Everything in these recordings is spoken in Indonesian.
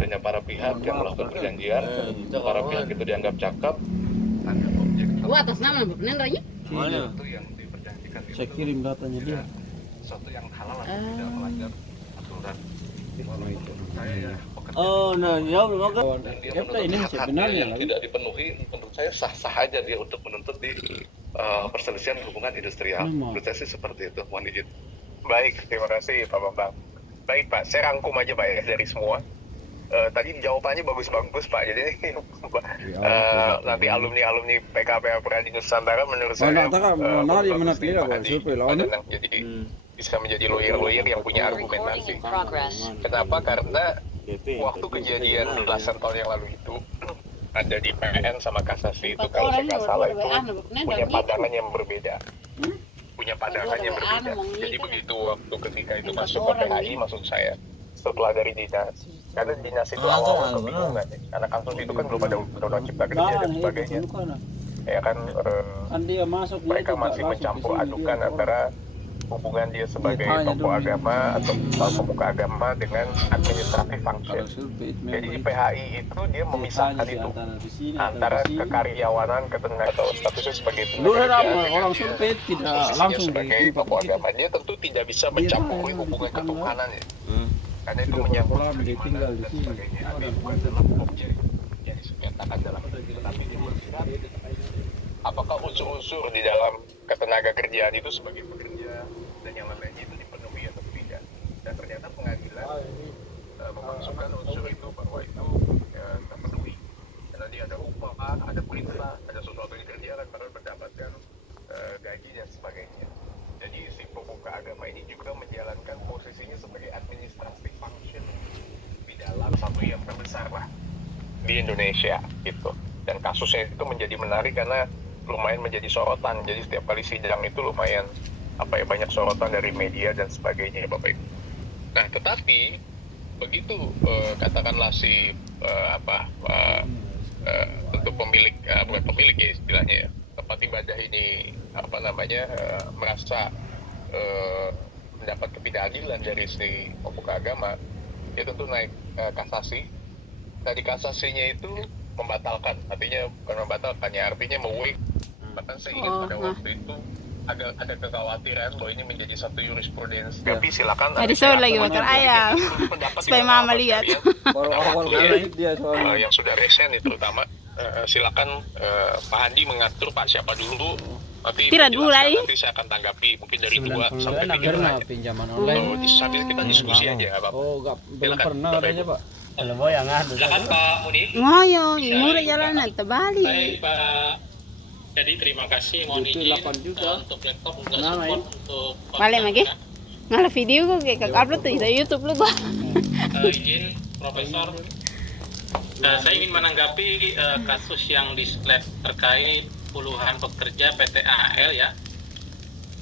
adanya para pihak yang melakukan perjanjian, para pihak itu dianggap cakap, anggap objek atas nama benar raya? sesuatu yang diperjanjikan Saya kirim datanya dia. sesuatu yang halal atau tidak melanggar aturan. Walaupun menurut saya ya Oh, nah, ya belum agak. dan dia Ya, menuntut ini hak-haknya sebenarnya yang lagi. tidak dipenuhi, menurut saya sah-sah aja dia untuk menuntut di perselisihan hubungan industrial. Menurut saya sih seperti itu. Mohon izin. Baik, terima kasih Pak Bambang. Baik Pak, saya rangkum aja Pak ya dari semua. Tadi jawabannya bagus-bagus Pak. Jadi nanti alumni PKP Pradi Nusantara menurut saya jadi bisa menjadi lawyer yang punya argumentasi. Kenapa? Karena waktu kejadian belasan tahun yang lalu itu ada di PN sama kasasi itu kalau saya nggak salah itu punya pandangan yang berbeda. Punya pandangan yang berbeda. Jadi begitu waktu ketika itu masuk ke PHI, maksud saya setelah dari dinas, karena dinas itu awal kebingungan ya. Karena kasus itu kan belum ada undang-undang cipta kerja dan sebagainya, ya kan mereka masih mencampur adukan antara hubungan dia sebagai tokoh agama atau pemuka agama dengan administratif function. Jadi di PHI itu dia memisahkan itu antara kekaryawanan, ketenagaan atau statusnya sebagai tenaga kerja, orang survei tidak langsung sebagai tokoh agama. Dia tentu tidak bisa mencampuri hubungan ketuhanan ya. Karena itu menyangkut keimanan dan sebagainya. Tapi bukan dalam objek yang disebutkan dalam tetapi dia melihat apakah unsur-unsur di dalam ketenaga kerjaan itu sebagai pekerja dan yang lainnya itu dipenuhi atau tidak. Dan ternyata pengadilan memasukkan unsur itu bahwa itu terpenuhi. Karena dia ada upah, ada perintah, ada sesuatu yang dikerjakan para mendapatkan gaji dan sebagainya. Jadi si pemuka agama ini juga menjalankan posisinya sebagai administrative function di dalam satu yang terbesar lah di Indonesia gitu. Dan kasusnya itu menjadi menarik karena lumayan menjadi sorotan. Jadi setiap kali sidang itu lumayan banyak sorotan dari media dan sebagainya Bapak Ibu. Nah, tetapi begitu katakanlah si untuk pemilik bukan pemilik ya istilahnya ya, tempat ibadah ini merasa mendapat ketidakadilan dari si pemuka agama, dia tentu naik kasasi. Nah, di kasasinya itu membatalkan, artinya bukan membatalkan ya, artinya mewaive. Bahkan saya ingat pada waktu itu ada kekhawatiran bahwa ini menjadi satu jurisprudensi. Tapi silakan. Tadi sore lagi bakar ayam supaya mama lihat. Yang sudah resen itu terutama silakan Pak Handi mengatur Pak siapa dulu. Nanti nanti saya akan tanggapi mungkin dari 2 sampai 3 pinjaman online. Sambil kita diskusi aja nggak apa-apa. Oh, belum pernah adanya Pak. Kalau mau yang ada. Silakan Pak Munif. Ngoyo, murah jalan terbalik. Baik Pak. Jadi terima kasih, mohon izin untuk laptop juga support untuk balik lagi. Ngalah video kok kayak upload tuh di YouTube lu gua. Izin Profesor. Saya ingin menanggapi kasus yang dislap terkait puluhan pekerja PT AHL ya,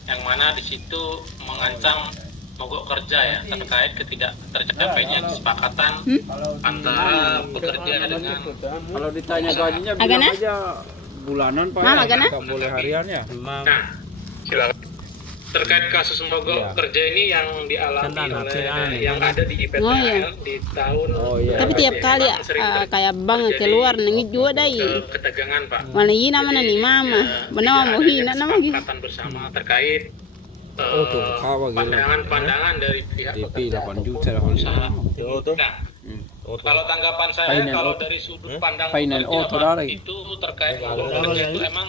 yang mana di situ mengancam mogok kerja ya terkait ketidak tercapainya kesepakatan antara pekerja dengan. Kalau ditanya gajinya bilang aja bulanan Pak, nggak boleh harian ya. Nah, silakan. Terkait kasus mogok kerja ini yang dialami oleh yang ada di PT AHL di tahun. Tapi tiap kali kayak bang keluar nengi juga dai. Ketegangan Pak. Mana hina mana nih mama, benar mau hina nama gitu. Kesepakatan bersama terkait pandangan-pandangan dari pihak pekerja maupun pengusaha. Nah, kalau tanggapan saya kalau dari sudut pandang pekerja itu terkait mogok kerja itu emang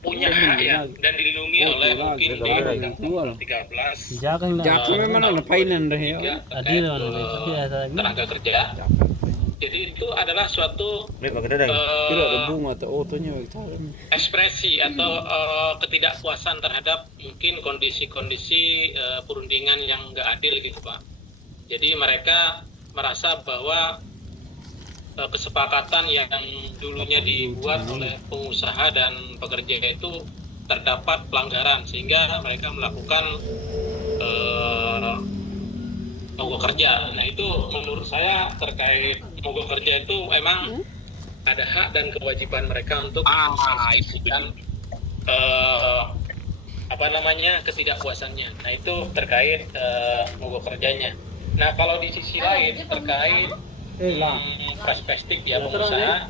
punya hak ya dan dilindungi oleh mungkin di Undang-Undang 13 tenaga kerja. Jadi itu adalah suatu ekspresi atau ketidakpuasan terhadap mungkin kondisi-kondisi perundingan yang nggak adil gitu Pak. Jadi mereka merasa bahwa kesepakatan yang dulunya dibuat oleh pengusaha dan pekerja itu terdapat pelanggaran sehingga mereka melakukan mogok kerja. Nah itu menurut saya terkait mogok kerja itu emang ada hak dan kewajiban mereka untuk mengekspresikan ketidakpuasannya. Nah itu terkait mogok kerjanya. Nah, kalau di sisi lain terkait perspektif ya pengusaha,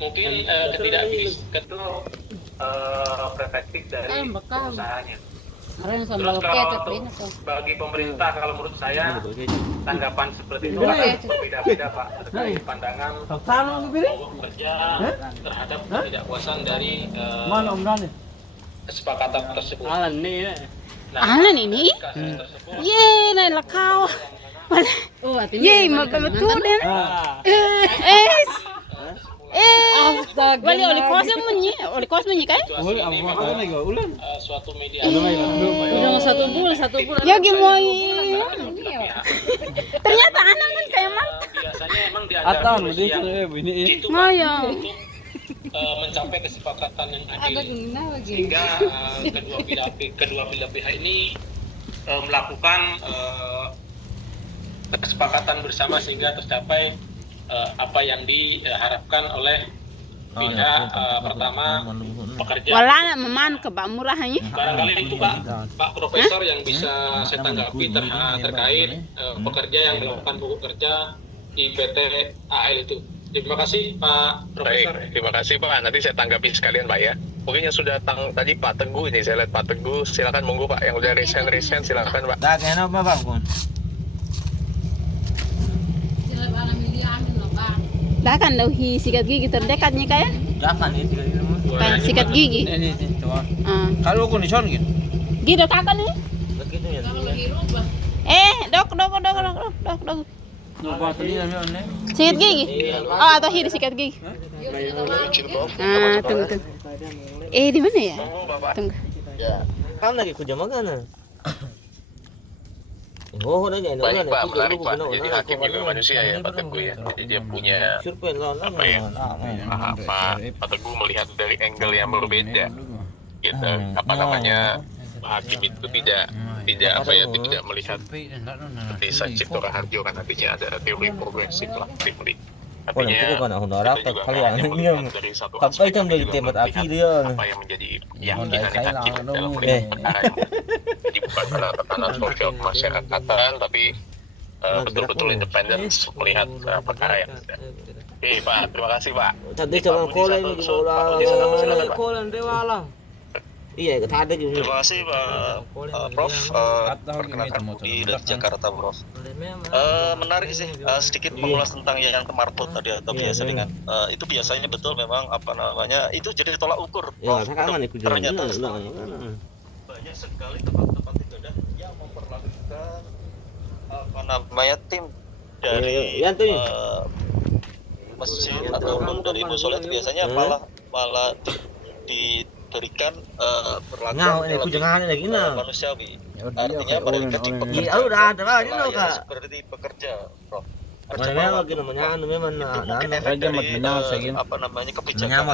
mungkin perspektif dari usahanya. Terus kalau untuk bagi pemerintah, kalau menurut saya tanggapan seperti itu akan berbeda-beda Pak terkait pandangan pekerja terhadap ketidakpuasan dari kesepakatan tersebut. Alan ini? Ye, naik lakau. Ye, makan betul deh. Balik oleh kos menyi kan? Suatu media Udah 1 bulan. Ya gimana? Ternyata anak kan kayak mang. biasanya emang dianggap itu Pak, untuk mencapai kesepakatan yang adil sehingga kedua belah pihak ini melakukan kesepakatan bersama sehingga tercapai apa yang diharapkan oleh pihak pertama pekerja. Wala nak meman ke bak murahnya. Barangkali itu Pak Profesor yang bisa saya tanggapi terkait pekerja yang melakukan mogok kerja di PT AL itu. Terima kasih Pak Profesor. Baik, terima kasih Pak. Nanti saya tanggapi sekalian Pak ya. Mungkin yang sudah tadi Pak Teguh ini, saya lihat Pak Teguh, silakan monggo Pak. Yang udah resign silakan Pak. Dah kena apa Pak Kun? Dah kan dah sikat gigi terdekatnya kayak Jangan ini kayak sikat gigi. Ini coba. Ah. Kalau kun ison gitu. Gigi dah kakak nih. Begitu ya. Dok. Coba tadi namanya. Sikat gigi. Oh, atau hiri sikat gigi. Ah, tunggu. Di mana ya? Tunggu. Ya. Kamu lagi kerja mana? Oh, udah jadi. Baik Pak, menarik Pak. Jadi hakim juga manusia ya Pak Teguh ya. Jadi dia punya apa ya? Pak Teguh melihat dari angle yang berbeda. Gitu. Apa namanya? Pak Hakim itu tidak melihat seperti Cipto Raharjo kan, artinya ada teori progresif lah, teori. Artinya kita juga melihat dari satu aspek dari tempat akhir dia. apa yang menjadi keyakinan hakim dalam melihat perkara ini. Jadi bukan karena tekanan sosial kemasyarakatan, tapi betul-betul independen melihat perkara yang ada. Oke Pak, terima kasih Pak. Tadi Pak coba Budi kolen Satu, gitu Pak Budi Satu, silakan Pak. kolen dewa. Iya, ada juga. Terima kasih Pak Prof. Perkenalkan Budi dari Jakarta Prof. Menarik sih, sedikit mengulas tentang yang kemarput tadi atau biasa dengan itu biasanya betul memang apa namanya itu jadi tolak ukur. Ya, Prof. sekarang ikut jalan. Ternyata banyak sekali tempat-tempat ibadah yang memperlakukan apa namanya tim dari masjid ataupun dari musola itu biasanya malah diberikan perlakuan yang lebih manusiawi. Artinya mereka dipekerjakan udah ada lah ini loh Kak. seperti pekerja, Prof. Mana lagi namanya anu memang Itu mungkin efek dari apa namanya kebijakan